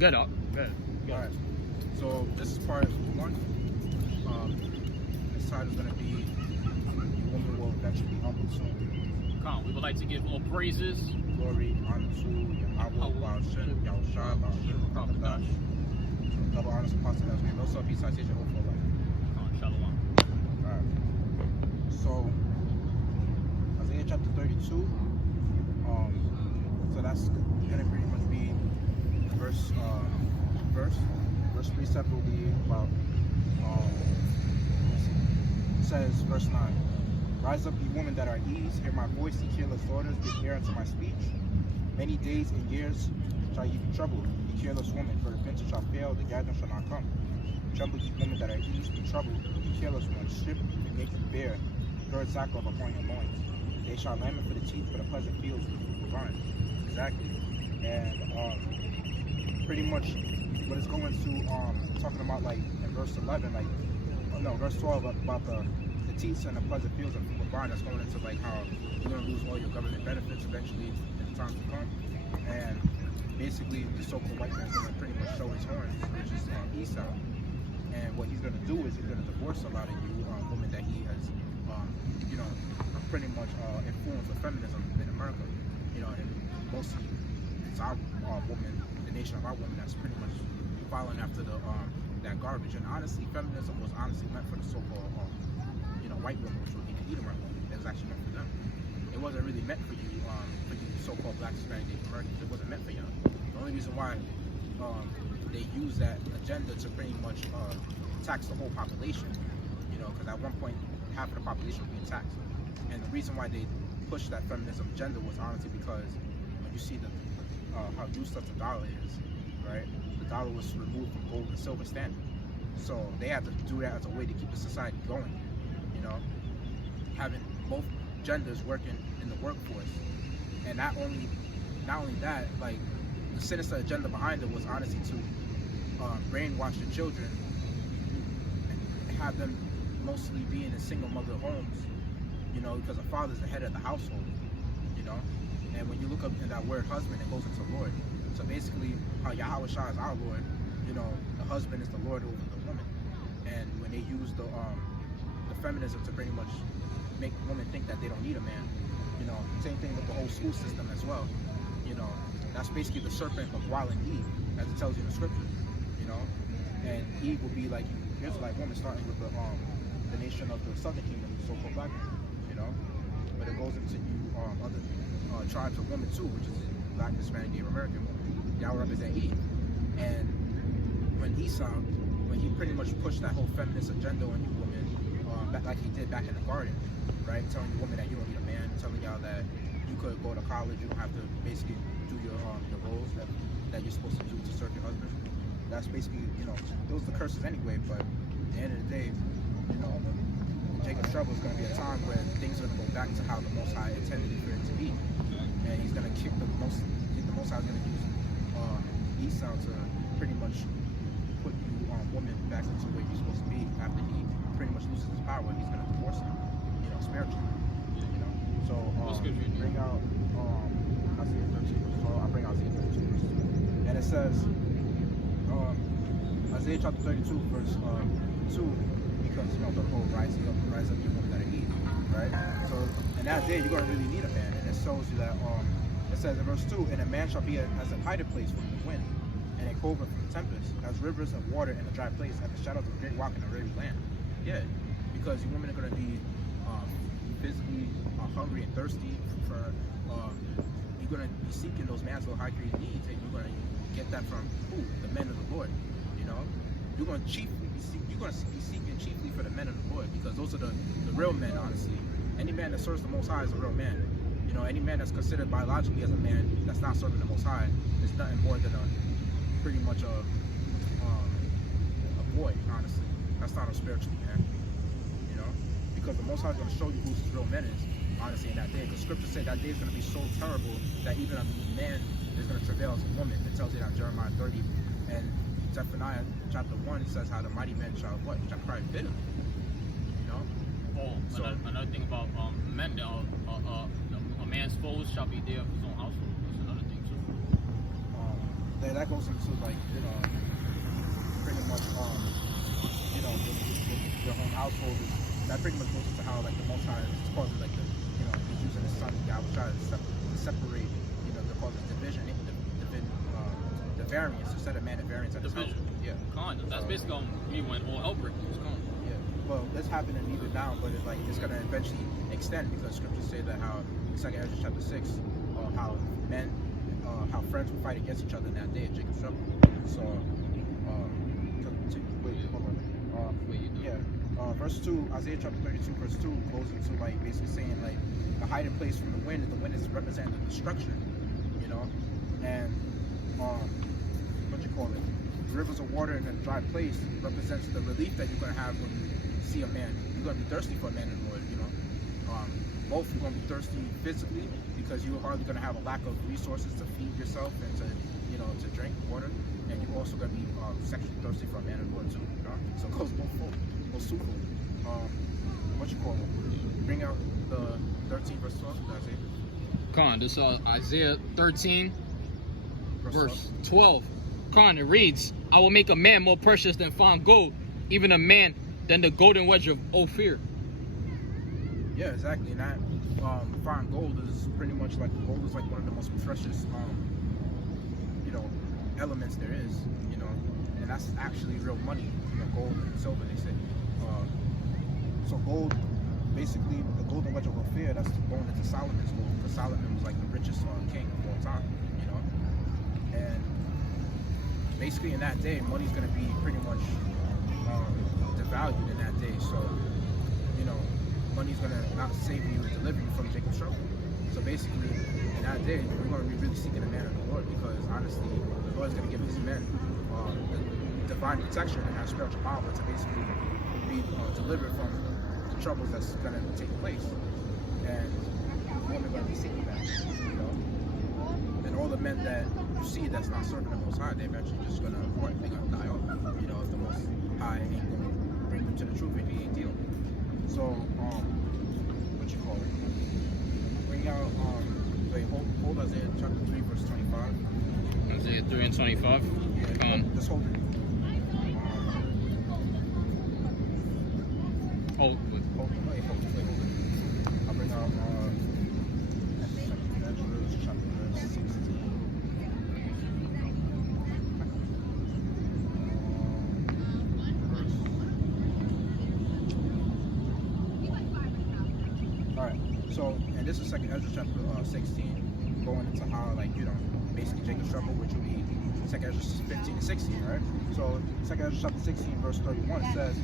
Good. Good. All right. So this is part 1. This title is going to be "Woman Will Eventually Be Humble Soon." Come, we would like to give all praises. Glory, honor to Yahweh, Ba'ashem, Yahushua, Ba'ashem, Kakadash. Double honors and possibilities. We have no self-peace, citation, hope for life. Come, shalom. All right. So Isaiah chapter 32. So that's gonna pretty much be verse precept will be about it says verse 9. Rise up, ye women that are at ease, hear my voice, ye careless daughters, give ear unto my speech. Many days and years shall ye be troubled, ye careless woman, for the vintage shall fail, the gathering shall not come. Tremble, ye women that are at ease, be troubled, ye careless woman, strip and make them bare, gird sackcloth upon your loins. They shall lament for the teeth, for the pleasant fields will run. Exactly. And pretty much what it's going to talking about, like in verse 11, like verse 12, about the teeth and the pleasant fields of Barn. That's going into like how you're going to lose all your government benefits eventually in the times to come. And basically the so-called white man is going to pretty much show his horns, which is Esau. And what he's going to do is he's going to divorce a lot of you women that he has pretty much influenced with feminism in America. And mostly it's our women, the nation of our women, that's pretty much following after the that garbage. And honestly, feminism was honestly meant for the so-called white women, which would be the Edomite women. It was actually meant for them. It wasn't really meant for you so-called Black, Hispanic, Native Americans. It wasn't meant for y'all. The only reason why they use that agenda to pretty much tax the whole population, because at one point half of the population was being taxed. And the reason why they pushed that feminism agenda was honestly because when you see how useless the dollar is, right? The dollar was removed from gold and silver standard. So they had to do that as a way to keep the society going. Having both genders working in the workforce, and not only that, like the sinister agenda behind it was honestly to brainwash the children, and have them mostly being in single mother homes, because the father's the head of the household, and when you look up in that word husband, it goes into Lord. So basically, how Yahweh Shah is our Lord, the husband is the Lord over the woman, and when they use the feminism to pretty much make women think that they don't need a man. Same thing with the whole school system as well. That's basically the serpent beguiling Eve, as it tells you in the scriptures. And Eve will be like Israelite woman, starting with the nation of the southern kingdom, so-called black people. But it goes into other tribes of women too, which is Black, Hispanic, Native American women. Y'all represent Eve. And when Esau, when he pretty much pushed that whole feminist agenda on you women, like he did back in the garden, right? Telling you women that you don't need a man, telling y'all that you could go to college, you don't have to basically do your roles that you're supposed to do to serve your husband. That's basically, those are the curses anyway. But at the end of the day, Jacob's trouble is going to be a time where things are going to go back to how the Most High intended it for it to be, and he's going to kick the Most High is going to use Esau to pretty much put you woman back into where you're supposed to be after he pretty much loses his power. He's going to divorce him, spiritually. So bring out Isaiah 13. So I bring out Isaiah 32, and it says Isaiah chapter 32, verse 2, because the whole rise up your woman that are eat, right? So in that day you're going to really need a man, and it shows you that it says in verse 2, and a man shall be as a hiding place from the wind, and a covert from the tempest, as rivers of water in a dry place, at the shadows of a great rock in a weary land. Yeah, because you women are going to be physically hungry and thirsty for you're going to be seeking those man's high created needs, and you're going to get that from who? The men of the Lord. You're going to be seeking chiefly for the men of the Lord, because those are the real men. Honestly, any man that serves the Most High is a real man. Any man that's considered biologically as a man that's not serving the Most High is nothing more than pretty much a boy. Honestly, that's not a spiritually man. Because the Most High is going to show you who his real men is, honestly, in that day. Because Scripture said that day is going to be so terrible that even a man is going to travail as a woman. It tells you that in Jeremiah 30. And Zephaniah chapter 1 says how the mighty men shall what? Shall cry bitterly. So another thing about men, a man's foes shall be there of his own household. That's another thing too. that goes into like pretty much their own household. That pretty much goes into how like the Most High is causing like he's using his son God will try to separate they call it division, the variance instead of man and variance at his house. Yeah. Kind of. That's basically me when all hell breaks loose. Yeah. Well, that's happening even now, but it's gonna eventually extend because scriptures say that how Second Ezra chapter 6, how friends will fight against each other in that day at Jacob's trouble. So, wait, hold on. Verse 2, Isaiah chapter 32, verse 2 goes into like basically saying like the hiding place from the wind, and the wind is representing the destruction, and what you call it, rivers of water in a dry place represents the relief that you're gonna have when you see a man. You're gonna be thirsty for a man in the Lord, both you're gonna be thirsty physically because you're hardly gonna have a lack of resources to feed yourself and to to drink water, and you're also gonna be sexually thirsty for a man in the Lord too. So it goes both twofold. What you call it? Bring out the 13 verse 12. That's it. Con, this Isaiah 13 verse 12. Con, it reads, I will make a man more precious than fine gold, even a man than the golden wedge of Ophir. Yeah, exactly. And that fine gold is pretty much like gold is like one of the most precious elements there is, and that's actually real money, gold and silver, they say. So gold, basically the golden wedge of Ophir, that's going into Solomon's gold, because Solomon was like the richest king of all time, and basically in that day, money's going to be pretty much devalued in that day. So, money's going to not save you or deliver you from Jacob's trouble. So basically, in that day, we're going to be really seeking the man of the Lord, because honestly, the Lord is going to give his men the divine protection and have spiritual power to basically be delivered from the troubles that's going to take place. And women are going to be seeking that, And all the men that you see that's not serving the Most High, they're eventually just going to avoid. They're going to die off, if the Most High ain't going to bring them to the truth if he ain't dealing. So, what you call it? Bring out, hold Isaiah chapter 3, verse 25. Isaiah 3 and 25. Yeah, Come on. just hold it. Hold it. Hold it. I'll bring out Ezra chapter 16. So, and this is Second Ezra chapter 16, going into how, basically Jacob's trouble, which will be Second Ezra 15 and 16, right? So, Second Ezra chapter 16, verse 31 says,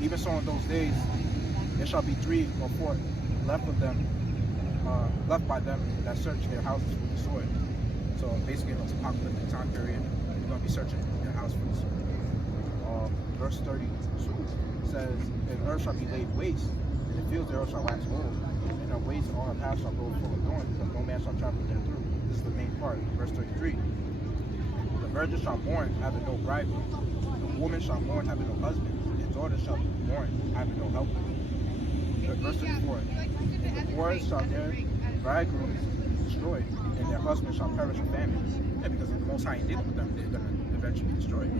even so in those days, there shall be 3 or 4 left left by them that search their houses for the sword. So, basically, in those apocalyptic time period, you're going to be searching your house for the sword. Verse 32 says, and the earth shall be laid waste, and the fields thereof shall wax old. And our ways on our path shall go full of thorns, because no man shall travel therethrough. This is the main part. Verse 33. The virgin shall mourn, having no bridegroom. The woman shall mourn, having no husband. And daughter shall mourn, having no helper. Verse 34. And the wars shall their bridegrooms destroyed, and their husbands shall perish of famine. Yeah, because if the Most High ain't dealing with them, they're going to eventually be destroyed,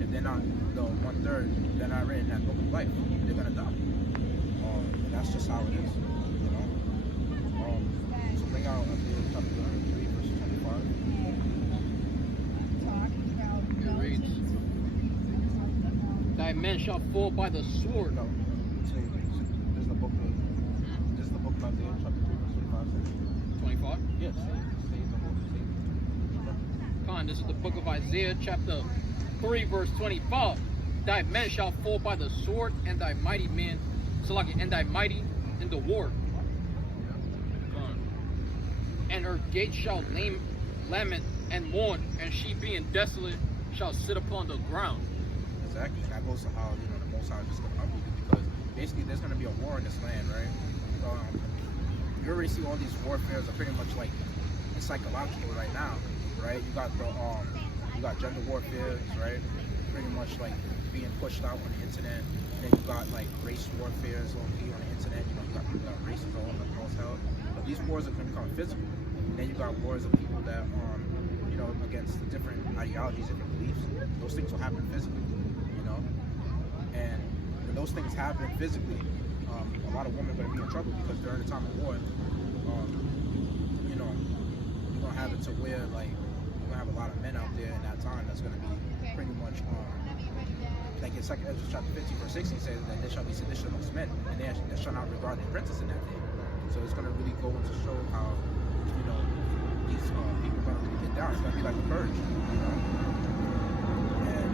If they're not the 1/3, they're not written in that book of life, they're going to die. And that's just how it is. So bring out Isaiah chapter 3, verse 25. It reads, thy men shall fall by the sword. No, this is the book of Isaiah chapter 3, verse 25. 25? Yes, say the whole thing. Con, this is the book of Isaiah chapter 3 verse 25. Thy men shall fall by the sword, and thy mighty men, and thy mighty in the war. And her gates shall lament and mourn, and she being desolate shall sit upon the ground. Exactly, and that goes to how the Most High is just going to humble you, because basically there's going to be a war in this land, right? You already see all these warfares are pretty much like it's psychological right now, right? You got gender warfare, right? Pretty much like being pushed out on the internet. Then you got like race warfare on the internet. You got races all across hell. But these wars are going to become physical. And then you got wars of people that against the different ideologies, different beliefs, those things will happen physically, you know. And when those things happen physically, a lot of women are going to be in trouble because during the time of war, you know, you're going to have it to where, like, you're going to have a lot of men out there in that time that's going to be pretty much, like in 2 Ezra chapter 15, verse 16 says that there shall be sedition amongst men, and they shall not regard their princes in that day. So it's going to really go into show how, you know, these people are going to really get down. It's going to be like a purge, you know. And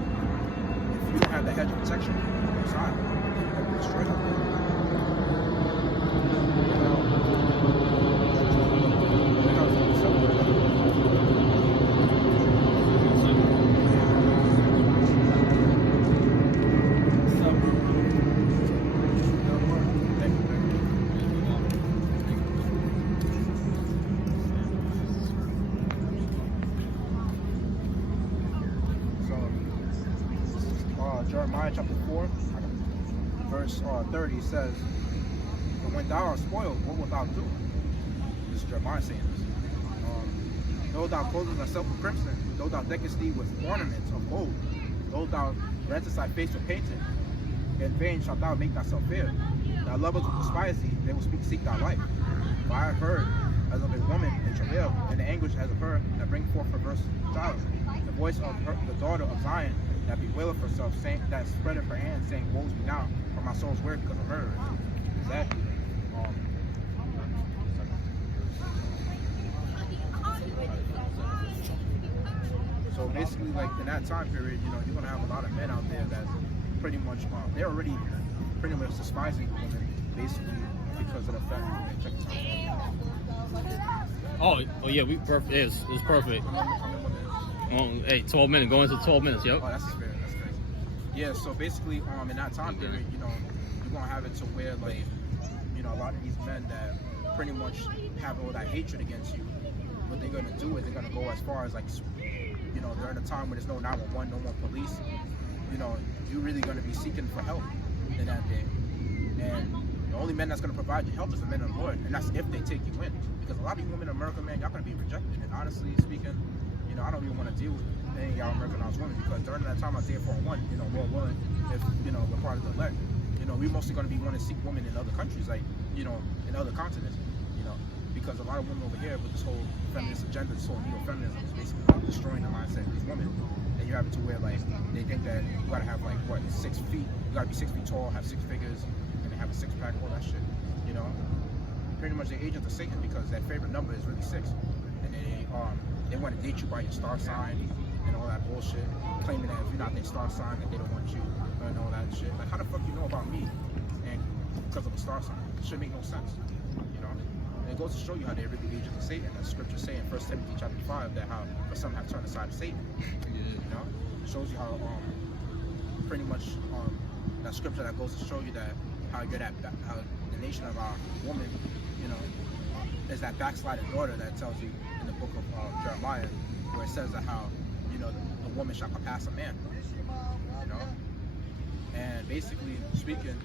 if you don't have that hedge of protection on your side, you're going to be destroyed out there. Jeremiah chapter 4, verse 30 says, "But when thou art spoiled, what wilt thou do?" This is Jeremiah saying this. "Though thou clothest thyself with crimson, though thou deckest thee with ornaments of gold, though thou rentest thy face with painting, in vain shalt thou make thyself fair. Thy lovers will despise thee, they will seek thy life. For I have heard as of a woman in travail, and the anguish as of her that bring forth her first child. The voice of her, the daughter of Zion, that bewaileth herself, saying, that spreadeth her hands, saying, Woe is me now, for my soul's weary because of her." Exactly. So basically, like in that time period, you know, you're gonna have a lot of men out there that pretty much they're already pretty much despising women, basically because of the fact. Check this out. Oh yeah, we perfect. It's perfect. Hey, 12 minutes, going to 12 minutes, yep. Oh, that's fair, that's crazy. Yeah, so basically, in that time period, you know, you're gonna have it to where, like, you know, a lot of these men that pretty much have all that hatred against you, what they're gonna do is they're gonna go as far as, like, you know, during the time when there's no 911, no more police, you know, you're really gonna be seeking for help in that day. And the only men that's gonna provide you help is the men of the Lord, and that's if they take you in. Because a lot of you women in America, man, y'all gonna be rejected. And honestly speaking, you know, I don't even want to deal with any of y'all Americanized women because during that time Isaiah 4:1, you know, Lord willing, if, you know, we're part of the elect, you know, we're mostly going to be wanting to seek women in other countries, like, you know, in other continents, you know, because a lot of women over here with this whole feminist agenda, this whole neo-feminism is basically like destroying the mindset of these women. And you have it to where, like, they think that you got to have, like, what, 6 feet, you got to be 6 feet tall, have 6 figures, and they have a six-pack, all that shit, you know. Pretty much they're agents of Satan because their favorite number is really 6. And they want to date you by your star sign and all that bullshit, claiming that if you're not their star sign, that they don't want you and all that shit. Like, how the fuck you know about me? And because of a star sign, it should make no sense, you know. And it goes to show you how they're really agents of Satan. As Scripture say in 1 Timothy chapter 5 that how for some have turned aside of Satan. You know, it shows you how pretty much that Scripture that goes to show you that how you're that how the nation of our woman, you know, is that backsliding daughter that tells you in the book of Jeremiah, where it says that how, you know, the woman shall compass a man, you know, and basically speaking.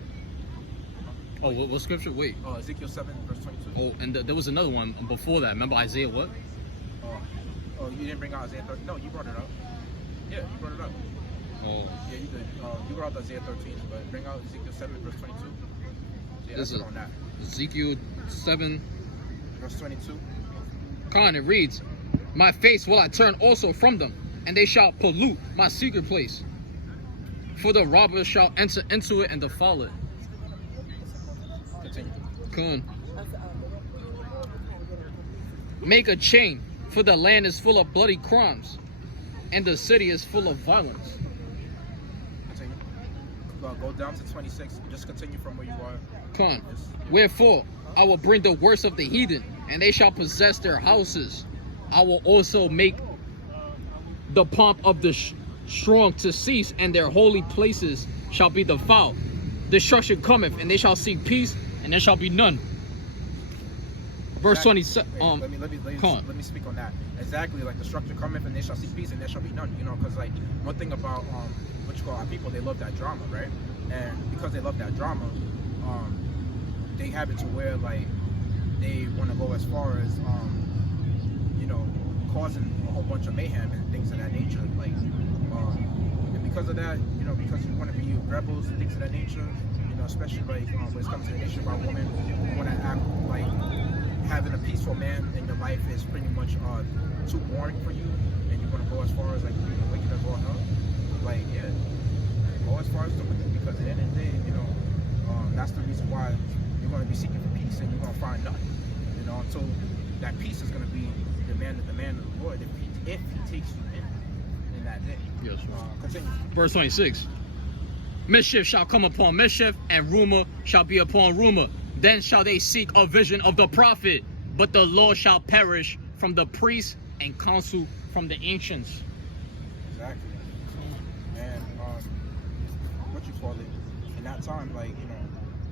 Oh, what scripture? Wait. Oh, Ezekiel 7 verse 22. Oh, and there was another one before that. Remember Isaiah what? Oh, you didn't bring out Isaiah 13? No, you brought it up. Yeah, you brought it up. Oh. Yeah, you did. You brought out Isaiah 13, but bring out Ezekiel 7 verse 22. Yeah, that's it on that. Ezekiel 7 verse 22. Con, it reads, "My face will I turn also from them, and they shall pollute my secret place. For the robbers shall enter into it and defile it." Continue. Con. "Make a chain, for the land is full of bloody crimes, and the city is full of violence." Continue. Go down to 26. Just continue from where you are. Con. "Wherefore I will bring the worst of the heathen, and they shall possess their houses. I will also make the pomp of the strong to cease, and their holy places shall be defiled. Destruction cometh, and they shall seek peace, and there shall be none." Verse 27. Let me speak on that. Exactly, like the structure cometh, and they shall seek peace, and there shall be none. You know, because like one thing about what you call our people, they love that drama, right? And because they love that drama, they have it to where like they want to go as far as you know, causing a whole bunch of mayhem and things of that nature. Like, and because of that, because you want to be rebels and things of that nature, especially like when it comes to the nation about women, you want to act like having a peaceful man in your life is pretty much too boring for you, and you want to go as far as like being wicked or going up. Like, yeah, go as far as doing it, because at the end of the day, that's the reason why you're going to be seeking for peace, and you're going to find none. Until that peace is going to be the man of the Lord if he takes you in that day. Yes. Continue. Verse 26. Mischief shall come upon mischief, and rumor shall be upon rumor. Then shall they seek a vision of the prophet, but the law shall perish from the priests and counsel from the ancients. Exactly. And what you call it? In that time, like,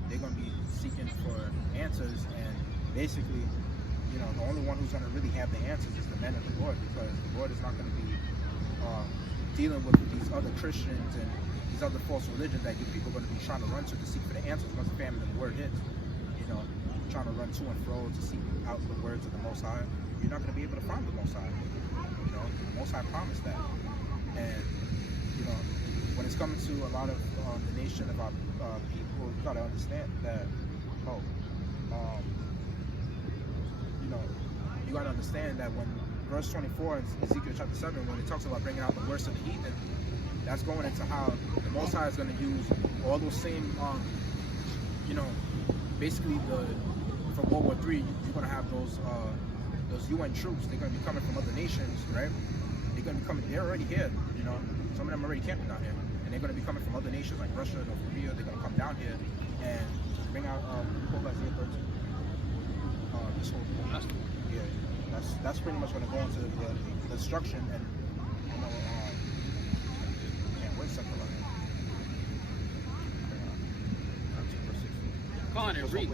they're gonna be seeking for answers, and basically, the only one who's gonna really have the answers is the men of the Lord, because the Lord is not gonna be dealing with these other Christians and these other false religions that you people are going to be trying to run to seek for the answers once the famine of the word hits. Trying to run to and fro to seek out the words of the Most High. You're not going to be able to find the Most High. The Most High promised that. And, when it's coming to a lot of the nation of our people, you got to understand that, you got to understand that when verse 24 in Ezekiel chapter 7, when it talks about bringing out the worst of the heathen, that's going into how the Most High is going to use all those same, basically from World War III, you're going to have those UN troops. They're going to be coming from other nations, right? They're going to be coming. They're already here. Some of them are already camping down here, and they're going to be coming from other nations like Russia, North Korea. They're going to come down here and bring out Isaiah 13. This whole that's pretty much going to go into the destruction and where's Zechariah? Connor, read.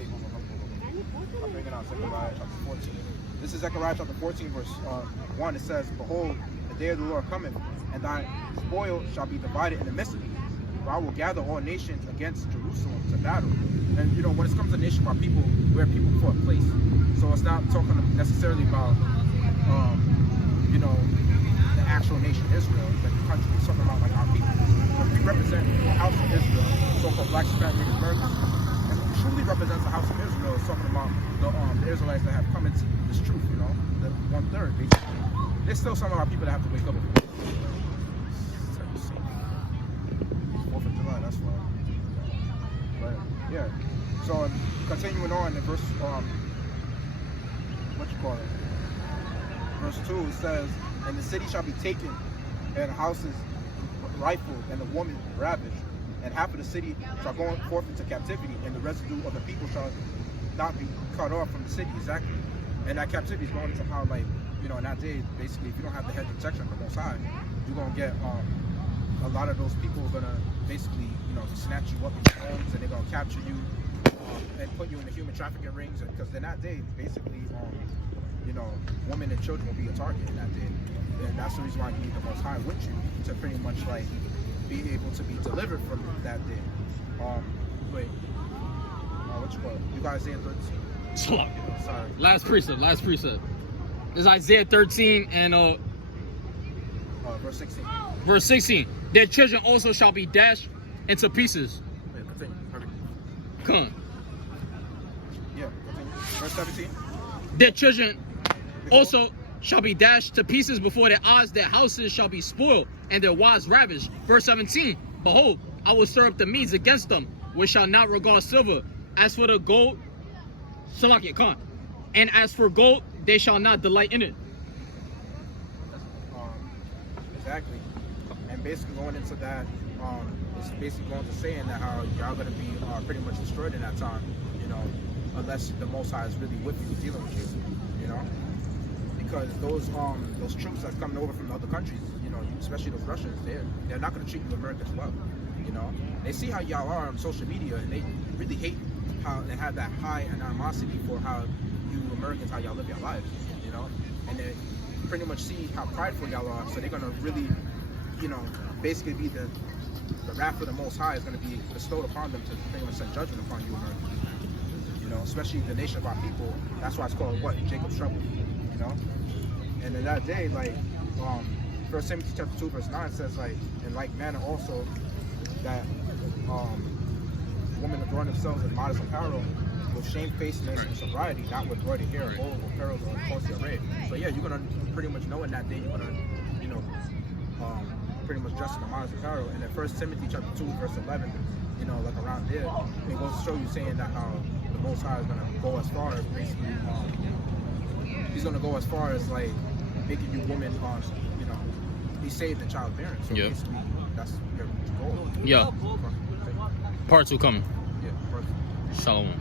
I'm bringing out Zechariah chapter 14. This is Zechariah chapter 14, verse 1. It says, "Behold, the day of the Lord cometh, and thy spoil shall be divided in the midst of thee. For I will gather all nations against Jerusalem to battle." And when it comes to nation by people, where people for a place. So it's not talking necessarily about the actual nation Israel, like the country. It's talking about like our people. So we represent the house of Israel, so-called Black, Hispanic, Native Americans. And who truly represents the house of Israel is talking about the Israelites that have come into this truth, the 1/3 basically. There's still some of our people that have to wake up. 4th of July, that's why. But yeah. So continuing on in verse verse 2, it says, "And the city shall be taken, and the houses rifled, and the woman ravaged, and half of the city shall go forth into captivity, and the residue of the people shall not be cut off from the city." Exactly. And that captivity is going into how, like, in that day, basically, if you don't have the hedge of protection from the Most High, you're going to get a lot of those people are going to basically, snatch you up in your homes, and they're going to capture you and put you in the human trafficking rings. Because in that day, basically, women and children will be a target in that day. And that's the reason why you need the Most High with you to pretty much, like, be able to be delivered from that day. Wait. What you call it? You got Isaiah 13? Sorry. Sorry. Last precept. This is Isaiah 13 and verse 16. verse 16. Their children also shall be dashed into pieces. Yeah, continue. Hurry. Come on. Yeah, continue. Verse 17. Their children also shall be dashed to pieces before their eyes. Their houses shall be spoiled, and their wives ravished. Verse 17. Behold, I will stir up the Medes against them, which shall not regard silver. As for the gold, Salakia, come on. And as for gold, they shall not delight in it. Exactly. And basically going into that, it's basically going to saying that how y'all going to be pretty much destroyed in that time, unless the Most High is really with you, dealing with you, because those troops that's coming over from other countries, especially those Russians, they're not going to treat you Americans well, They see how y'all are on social media, and they really hate how they have that high animosity for how you Americans, how y'all live your lives, and they pretty much see how prideful y'all are, so they're going to really, basically be the wrath of the Most High is going to be bestowed upon them to pretty much send judgment upon you Americans, especially the nation of our people. That's why it's called what? Jacob's trouble, And in that day, like, 1 Timothy chapter 2 verse 9 says, like, in like manner also that women adorn themselves in modest apparel with shamefacedness and sobriety, not with broidered hair, or gold, or pearls, or costly array. So yeah, you're gonna pretty much know in that day, you're gonna, you know, pretty much dress in the modest apparel. And in 1 Timothy chapter 2 verse 11, you know, like around there, it goes to show you saying that how the Most High is gonna go as far as basically, he's gonna go as far as like making you women, you know, be saved in childbearing. So basically, that's your goal. Yeah. Part 2 coming. Yeah, part 2. Shalom.